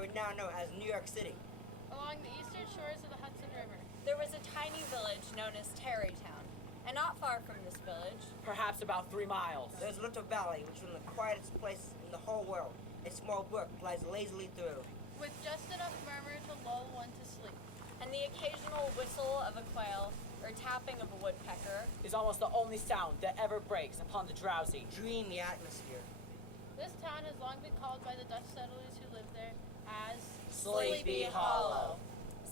we now know as New York City. Along the eastern shores of the Hudson River. There was a tiny village known as Tarrytown, and not far from this village, perhaps about 3 miles, there's a little valley which is one of the quietest places in the whole world. A small brook glides lazily through, with just enough murmur to lull one to sleep. and the occasional whistle of a quail or tapping of a woodpecker is almost the only sound that ever breaks upon the drowsy, dreamy atmosphere. This town has long been called by the Dutch settlers who lived there as Sleepy Hollow.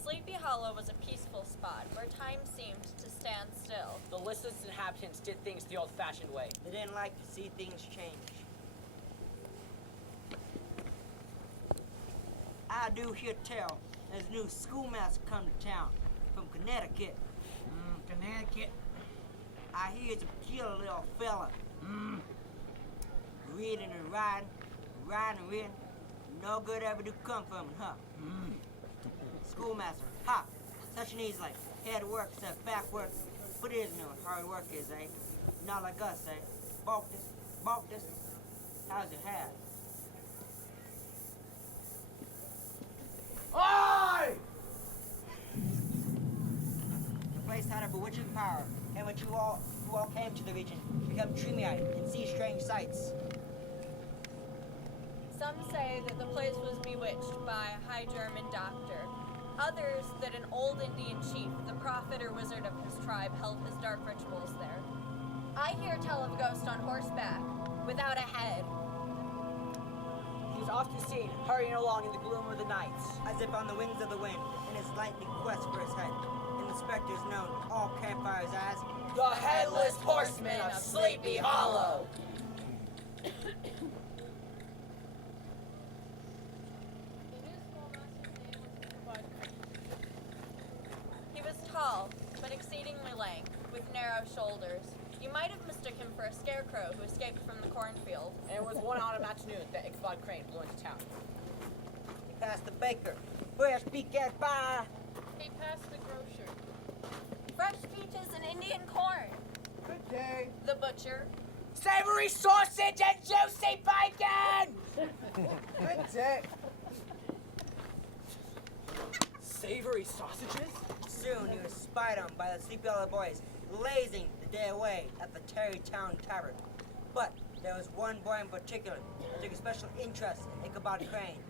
Sleepy Hollow was a peaceful spot where time seemed to stand still. The listless inhabitants did things the old-fashioned way. They didn't like to see things change. I do hear tell there's a new schoolmaster come to town from Connecticut. Connecticut. I hear it's a peculiar little fella. Reading and writing, writing and reading. No good ever do come from it, huh? Schoolmaster, ha! Such an easy life. Head work instead of back work. But it isn't what hard work is, eh? Not like us, eh? Balk this. How's your hat? Oi! The place had a bewitching power, and when you all came to the region, become dreamy-eyed and see strange sights. Some say that the place was bewitched by a high German doctor. Others that an old Indian chief, the prophet or wizard of his tribe, held his dark rituals there. I hear tell of a ghost on horseback, without a head. He was often seen hurrying along in the gloom of the night, As if on the wings of the wind, in his lightning quest for his head. And the specter is known to all campfires as the Headless Horseman of Sleepy Hollow. The new schoolmaster's name was Ichabod Crane. He was tall, but exceedingly lank, with narrow shoulders. You might have mistook him for a scarecrow who escaped from the cornfield. And it was one autumn afternoon that Ichabod Crane blew into town. he passed the baker. Fresh pecan pie. He passed the grocer. Fresh peaches and Indian corn. Good day. The butcher. Savory sausage and juicy bacon! Good day. Savory sausages? Soon he was spied on by the Sleepy Hollow boys, lazing the day away at the Tarrytown Tavern. But there was one boy in particular who took a special interest in Ichabod Crane.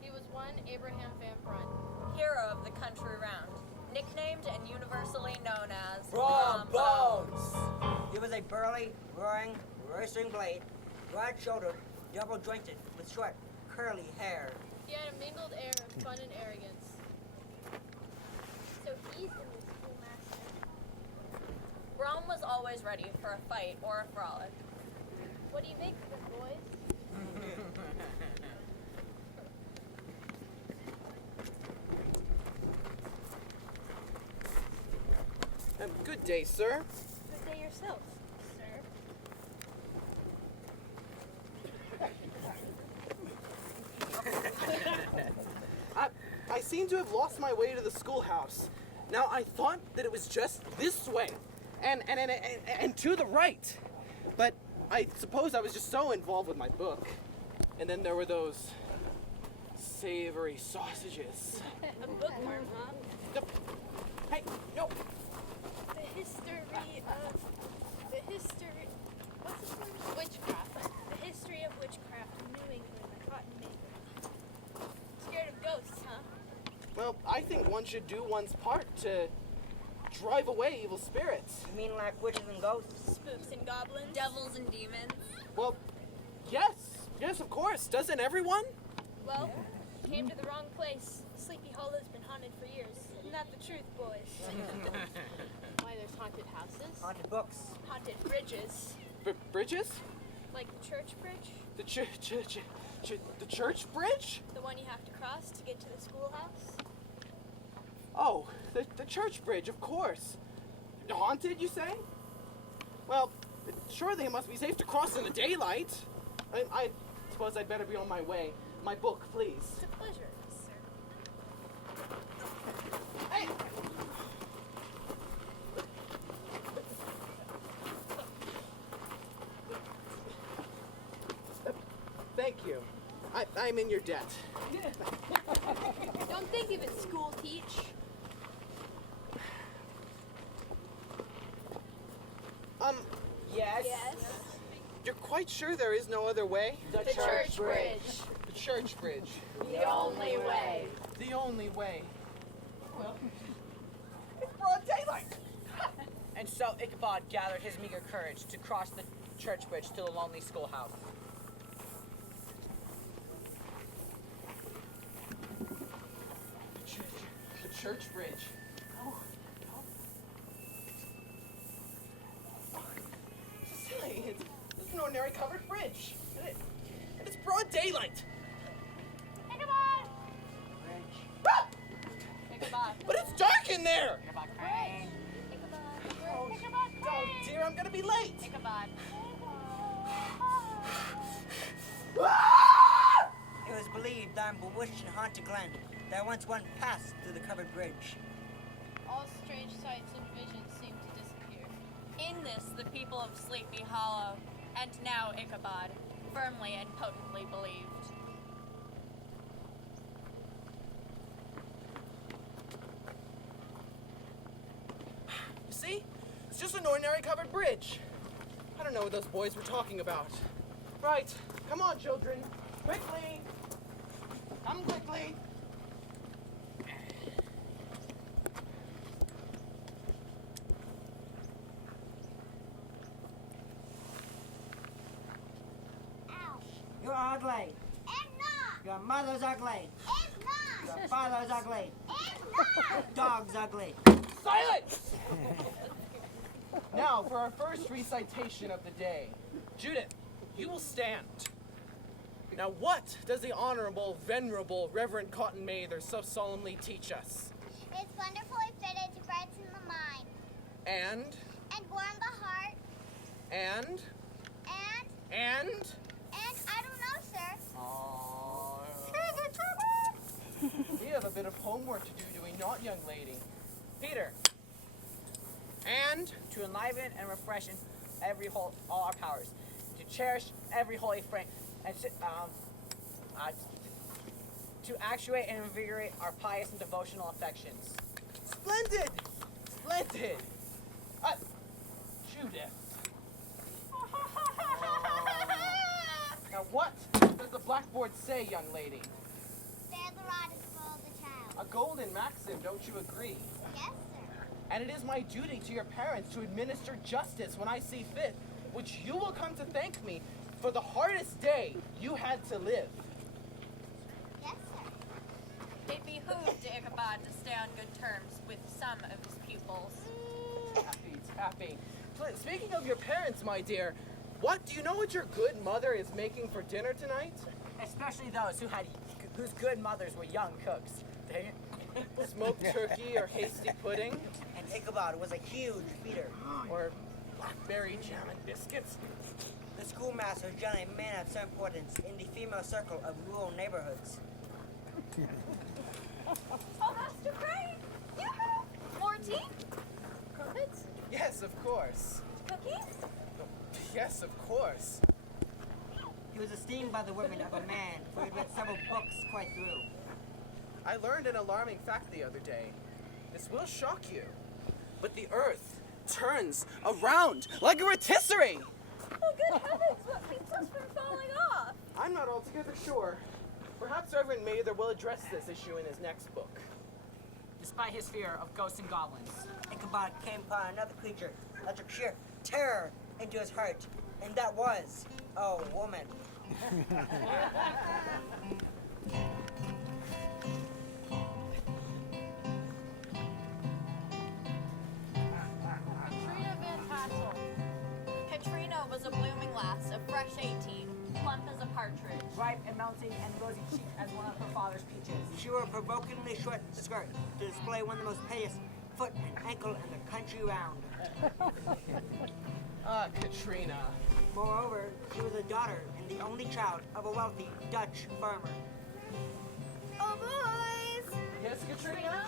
He was one Abraham Van Brunt. Hero of the country round. Nicknamed and universally known as Raw Bones! He was a burly, roaring, roistering blade, broad-shouldered, double-jointed, with short, curly hair. He had a mingled air of fun and arrogance. So he's the new schoolmaster. Rome was always ready for a fight or a frolic. What do you make of it, boys? Good day, sir. Good day yourself, sir. I seem to have lost my way to the schoolhouse. Now, I thought that it was just this way, and to the right. But I suppose I was just so involved with my book. And then there were those savory sausages. A bookworm, huh? Hey, no. The history what's the word? Witchcraft. The history of witchcraft in New England, the cotton maker. Scared of ghosts, huh? Well, I think one should do one's part to drive away evil spirits. You mean like witches and ghosts? Spooks and goblins. Devils and demons. Well, yes, of course. Doesn't everyone? Well, you came to the wrong place. Sleepy Hollow's been haunted for years. Isn't that the truth, boys? Why, there's haunted houses. Haunted books. Haunted bridges. Bridges? Like the church bridge. The the church bridge? The one you have to cross to get to the schoolhouse. Oh, the church bridge, of course. Haunted, you say? Well, surely it must be safe to cross in the daylight. I suppose I'd better be on my way. My book, please. It's a pleasure, sir. Hey! Thank you. I'm in your debt. Don't think of it, school teach. Yes? You're quite sure there is no other way? The church bridge. The church bridge. The only way. The only way. Well, it's broad daylight. And so Ichabod gathered his meager courage to cross the church bridge to the lonely schoolhouse. The church bridge. Silly. It's an ordinary covered bridge. And it's broad daylight. Ichabod! Ah! Ichabod. But it's dark in there. Ichabod Crane. Oh, Ichabod oh dear, I'm gonna be late. Ichabod. Ah! It was believed that in bewitched and haunted Glen, there once one passed through the covered bridge. All strange sights and visions seemed to disappear. In this, the people of Sleepy Hollow, and now Ichabod, firmly and potently believed. You see? It's just an ordinary covered bridge. I don't know what those boys were talking about. Right. Come on, children. Quickly. Come quickly. You're ugly. Your mother's ugly. Your father's ugly. Your dog's ugly. Silence! Now, for our first recitation of the day. Judith, you will stand. Now, what does the Honorable, Venerable, Reverend Cotton Mather so solemnly teach us? It's wonderfully fitted to brighten the mind And, and warm the heart and, and I don't know, sir. we have a bit of homework to do we not, young lady? Peter. And, To enliven and refresh in all our powers. To cherish every holy frame. And to actuate and invigorate our pious and devotional affections. splendid! Splendid! Judith. Now, what does the blackboard say, young lady? Spare the rod and spoil the child. A golden maxim, don't you agree? Yes, sir. And it is my duty to your parents to administer justice when I see fit, which you will come to thank me for the hardest day you had to live. Yes, sir. It behooved Ichabod to stay on good terms with some of his pupils. Happy. Speaking of your parents, my dear, do you know what your good mother is making for dinner tonight? Especially those whose good mothers were young cooks. They, Smoked turkey or hasty pudding? And Ichabod was a huge feeder. Or blackberry jam and biscuits? The schoolmaster was generally a man of some importance in the female circle of rural neighborhoods. Oh, Master Crane! Yoo-hoo! More tea? Crumpets? Yes, of course. Cookies? Yes, of course. He was esteemed by the women of a man, for he had read several books quite through. I learned an alarming fact the other day. This will shock you. But the earth turns around like a rotisserie! Oh, good heavens! What keeps us from falling off? I'm not altogether sure. Perhaps Reverend Mather will address this issue in his next book. despite his fear of ghosts and goblins. Ichabod came upon another creature that took sheer terror into his heart, and that was a woman. Katrina Van Tassel. Katrina was a blooming lass of fresh 18, plump as a partridge. Ripe and melting and rosy cheeked as one of her father's peaches. She wore a provokingly short skirt to display one of the most hideous foot and ankle in the country round. Ah, Katrina. Moreover, she was a daughter and the only child of a wealthy Dutch farmer. Oh, boys! Yes, Katrina?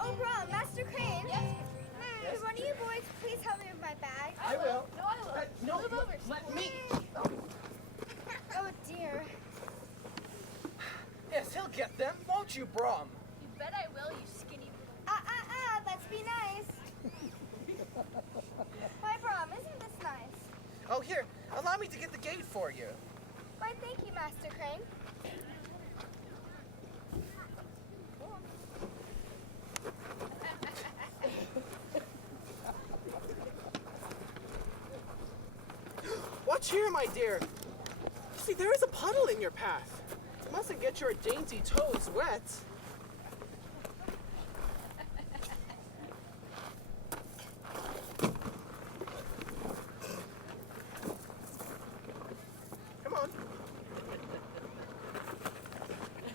Oh, Brom, Master Crane. Yes, Could one of you boys please help me with my bag? I will. No, I will. No, Move over. let me. Oh, dear. You'll get them, won't you, Brom? You bet I will, you skinny little... Let's be nice. Why, Brom, isn't this nice? Oh, here, allow me to get the gate for you. Why, thank you, Master Crane. Watch here, my dear. See, there is a puddle in your path. You mustn't get your dainty toes wet. Come on.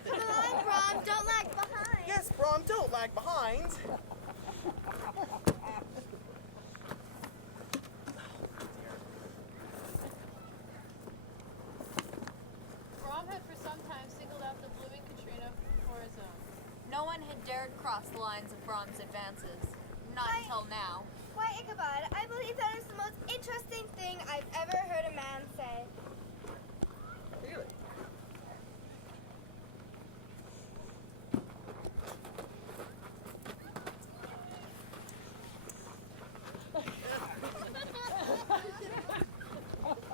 Come on, Brom, don't lag behind. Yes, Brom, don't lag behind. Brom had for some time singled out the blooming Katrina for his own. No one had dared cross the lines of Brom's advances. Not Why- until now. Why, Ichabod, I believe that is the most interesting thing I've ever heard a man say. Really?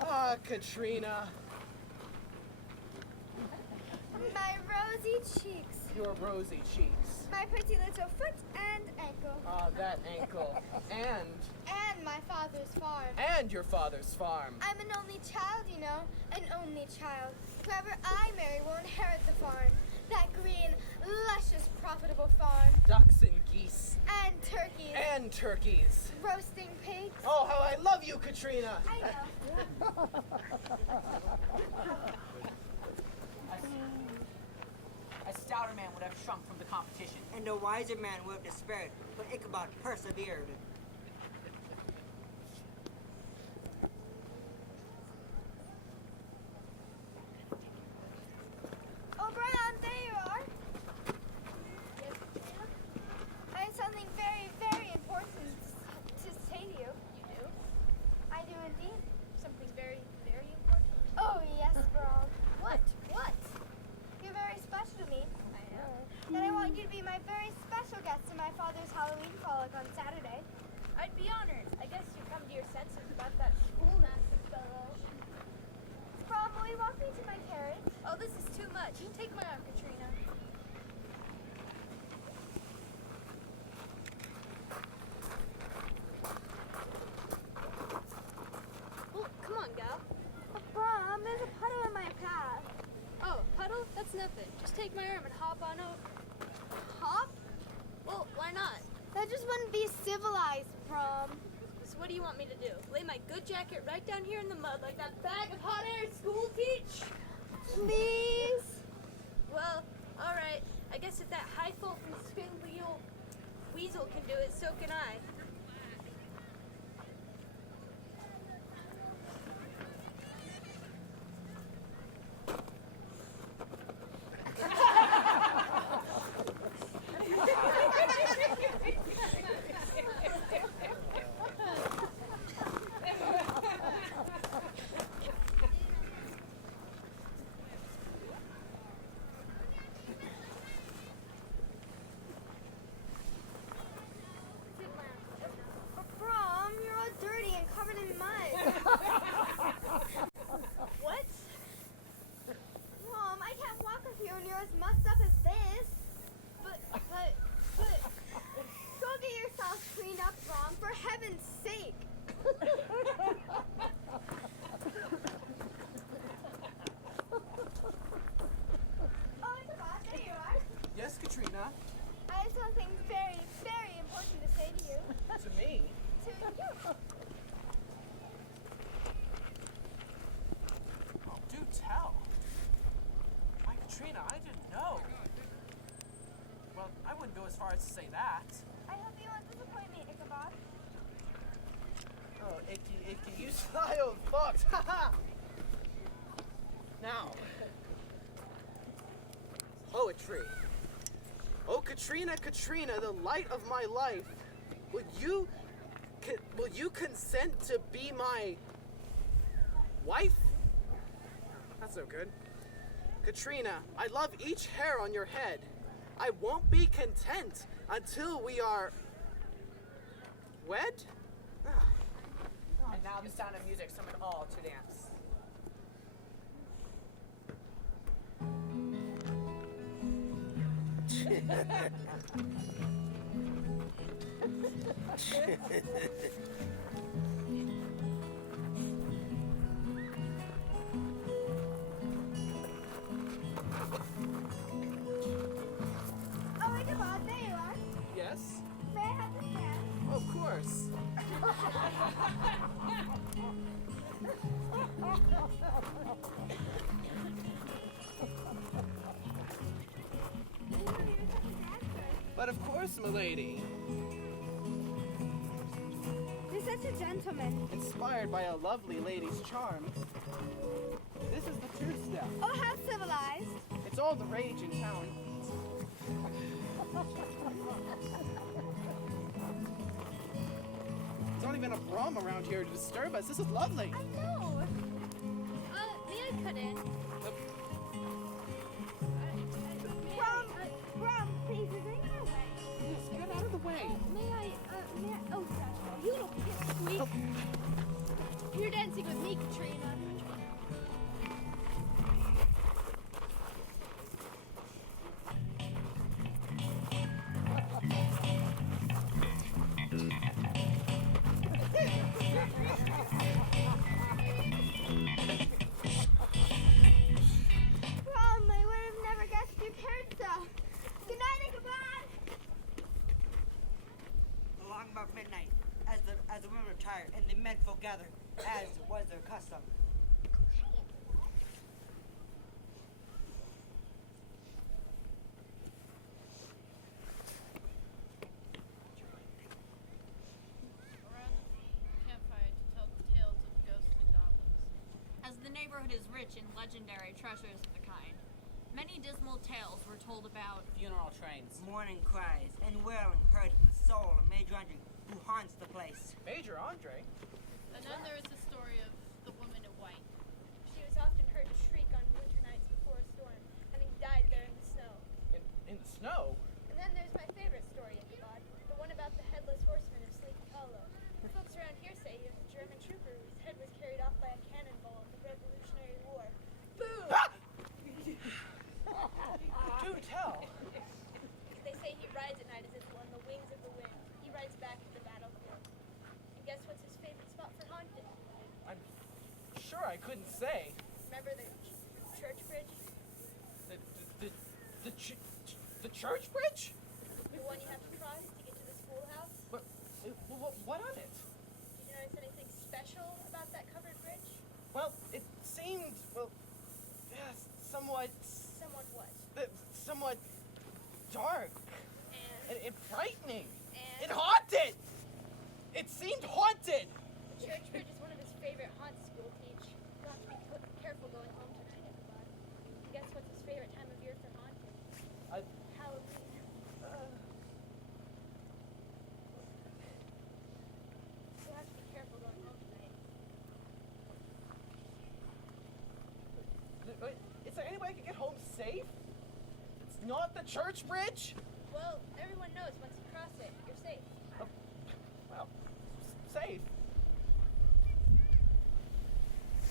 Ah, Katrina. My rosy cheeks, Your rosy cheeks. my pretty little foot and ankle, Ah, that ankle. And my father's farm. your father's farm. I'm an only child, you know, an only child. Whoever I marry will inherit the farm. That green, luscious, profitable farm. Ducks and geese. And turkeys. And turkeys. Roasting pigs. Oh, how I love you, Katrina. I know. A stouter man would have shrunk from the competition. And a wiser man would have despaired, but Ichabod persevered. Oh, Brom, there you are. I have something very, very important to say to you. You do? I do indeed. Something very, very important? Oh, yes, Brom. What? What? You're very special to me. I know. And I want you to be my very special guest to my father's Halloween frolic on Saturday. I'd be honored. I guess you come to your senses about that schoolmaster fellow. Brom, will you walk me to my carriage? Oh, this is too much. Take my arm, Katrina. Oh, come on, gal. Oh, Brom, there's a puddle in my path. Oh, puddle? That's nothing. Just take my arm and hop on over. Hop? Well, why not? That just wouldn't be civilized, Brom. So what do you want me to do? Lay my good jacket right down here in the mud like that bag of hot air at school teach? Please? Well, all right. I guess if that Heifel from spindly old weasel can do it, so can I. Brom, you're all dirty and covered in mud. What? Mom, I can't walk with you and you're as mussed up as this. But, go get yourself cleaned up, Brom, for heaven's sake. Oh, Ichabod, there you are. Yes, Katrina. I have something very, very important to say to you. To me. To you. Oh, do tell. Why, Katrina, I didn't know. Well, I wouldn't go as far as to say that. I hope you won't disappoint me, Ichabod. Oh, icky, you child fucked. Haha. Now, poetry. Oh, Katrina, Katrina, the light of my life. Will you consent to be my wife? That's no good. Katrina, I love each hair on your head. I won't be content until we are wed? And now the sound of music summon all to dance. Oh, Ichabod, there you are. Yes? May I have this hand? Of course. But of course, milady. You're such a gentleman. Inspired by a lovely lady's charms. This is the two-step. Oh, how civilized. It's all the rage in town. There's not even a brum around here to disturb us. This is lovely. I know. May I cut in? Brum, please, is there any way? Yes, get out of the way. Oh, gosh, you don't get sweet. You're dancing with me, Katrina. Brum, I would have never guessed you cared so. Good night, Ichabod. Along about midnight, as the women retire and the men folk gather, as was their custom. Around the campfire to tell the tales of ghosts and goblins. As the neighborhood is rich in legendary treasures of the kind, many dismal tales were told about Funeral trains. Mourning cries and wailing heard from the soul of Major Andre, who haunts the place. Major Andre? And then there is the story of the woman in white. She was often heard to shriek on winter nights before a storm, having died there in the snow. In the snow? And then there's my favorite story, Ichabod, the one about the headless horseman of Sleepy Hollow. The folks around here say he was a German trooper whose head was carried off by a cannonball in the Revolutionary War. Do tell. They say he rides at night as if on the wings of the wind. He rides back to the battlefield. And guess what's his favorite spot for haunting? I'm sure I couldn't say. Remember the church bridge? The church bridge? The one you have to cross to get to the schoolhouse? What on it? Did you notice anything special about that covered bridge? Well, it seemed, yes, somewhat dark and frightening. And It haunted! It seemed haunted! the church bridge is one of his favorite haunts, school teach. You'll have to be careful going home tonight, Ichabod. And guess what's his favorite time of year for haunting? Halloween. You'll have to be careful going home tonight. Wait, is there any way I can get home safe? It's not the church bridge? Well, everyone knows once you cross it, you're safe. Well, safe.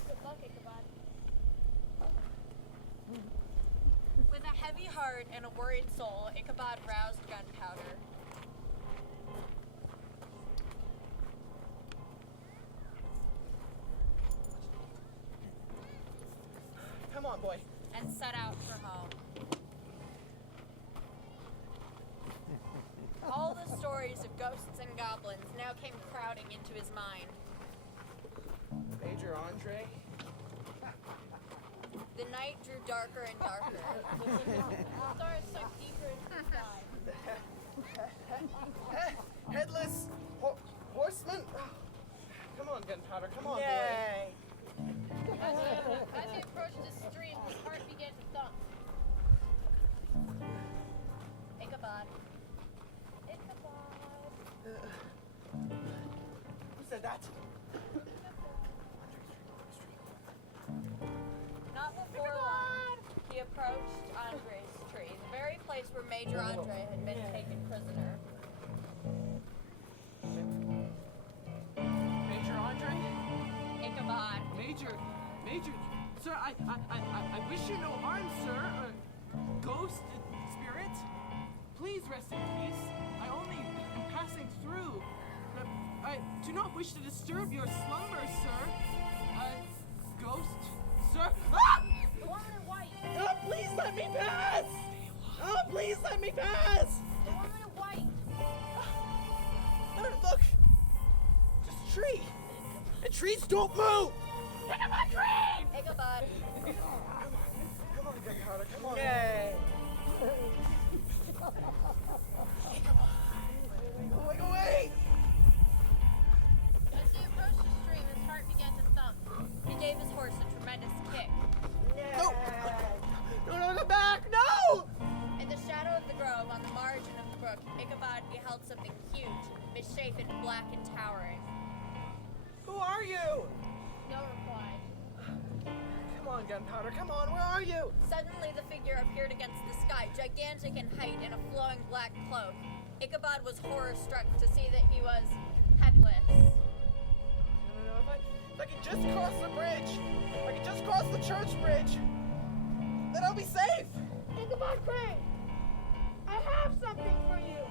Good luck, Ichabod. With a heavy heart and a worried soul, Ichabod roused Gunpowder. Come on, boy. And set out for home. All the stories of ghosts and goblins now came crowding into his mind. Major Andre? The night drew darker and darker. The stars sunk deeper into the sky. Headless horseman? Come on, Gunpowder, come on, boy. Yay! As he approached the stream, his heart began to thump. Ichabod. Who said that? Not before long, he place where Major Andre had been taken prisoner. Major Andre? Ichabod. Major, sir, I wish you no harm, sir. Ghost, spirit, please rest in peace. I only am passing through. I do not wish to disturb your slumber, sir. Ghost, sir. Ah! The woman in white. Oh, please let me pass! Oh, please let me pass! The woman in white. Look! Just a tree! And trees don't move! Pick up my tree! Ichabod. Come on, Gunpowder, come on. Yay! Go away! As he approached the stream, his heart began to thump. He gave his horse a tremendous kick. No! No, come back! No! In the shadow of the grove on the margin of the brook, Ichabod beheld something huge, misshapen, black, and towering. Who are you? No reply. Come on, Gunpowder, come on, where are you? Suddenly the figure appeared against the sky, gigantic in height in a flowing black cloak. Ichabod was horror-struck to see that he was headless. No, if I could just cross the bridge, if I could just cross the church bridge, then I'll be safe! Ichabod Crane, I have something for you.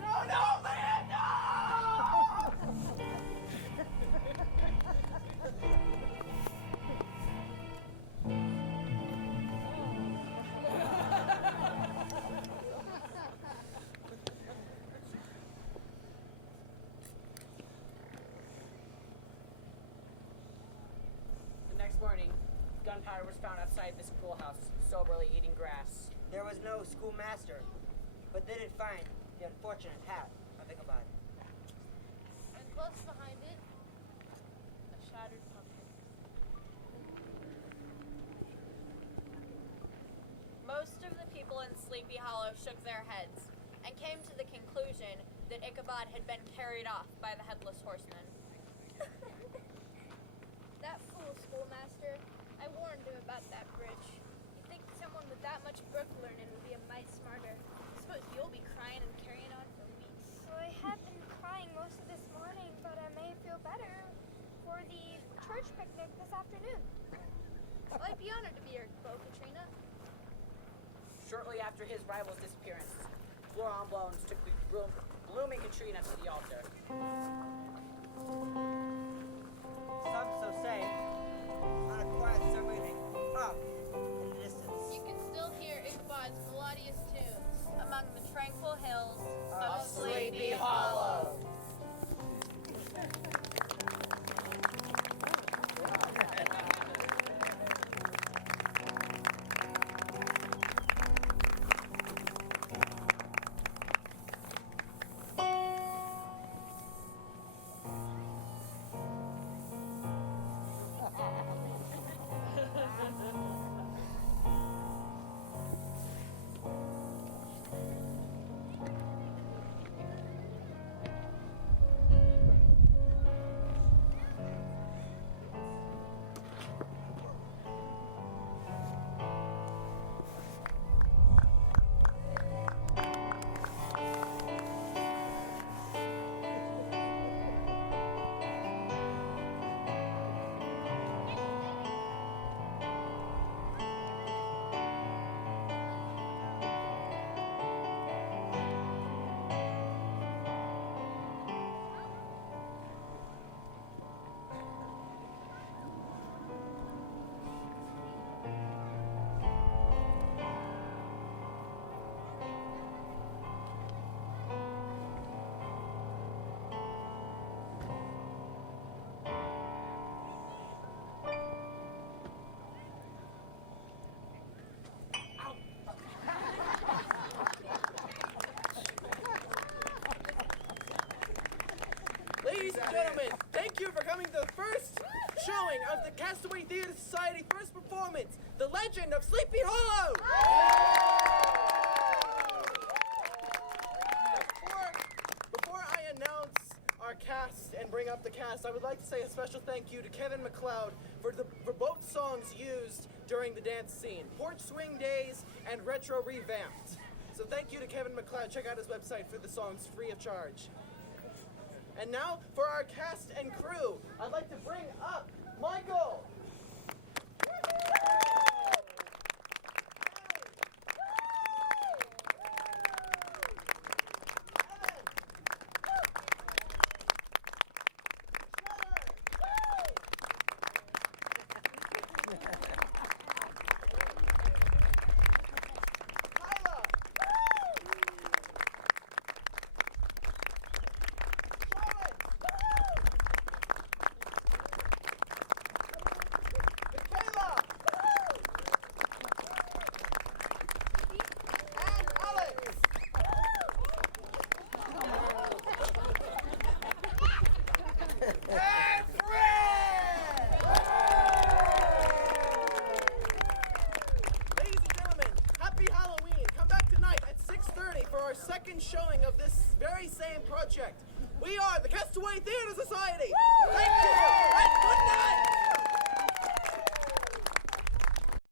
No, man, no! The next morning, Gunpowder was found outside the schoolhouse, soberly eating grass. There was no schoolmaster, but they did find the unfortunate hat of Ichabod. And close behind it, a shattered pumpkin. Most of the people in Sleepy Hollow shook their heads and came to the conclusion that Ichabod had been carried off by the Headless Horseman. That fool schoolmaster. I warned him about that bridge. You'd think someone with that much book learning would be a mite smarter. I suppose you'll be crying and carrying on for weeks. Well, I have been crying most of this morning, but I may feel better for the church picnic this afternoon. Well, I'd be honored to be your beau, Katrina. Shortly after his rival's disappearance, Florent Blones took the blooming Katrina to the altar. Some so say, on a quiet summer evening, up in the distance. You can still hear Ichabod's melodious tunes. Among the tranquil hills Of of Sleepy Hollow. Ladies and gentlemen, thank you for coming to the first showing of the Castaway Theater Society first performance, The Legend of Sleepy Hollow! Before I announce our cast and bring up the cast, I would like to say a special thank you to Kevin MacLeod for both songs used during the dance scene. Porch swing days and retro revamped. So thank you to Kevin McLeod. Check out his website for the songs free of charge. And now for our cast and crew, I'd like to bring up Michael. Second showing of this very same project. We are the Castaway Theater Society. Thank you.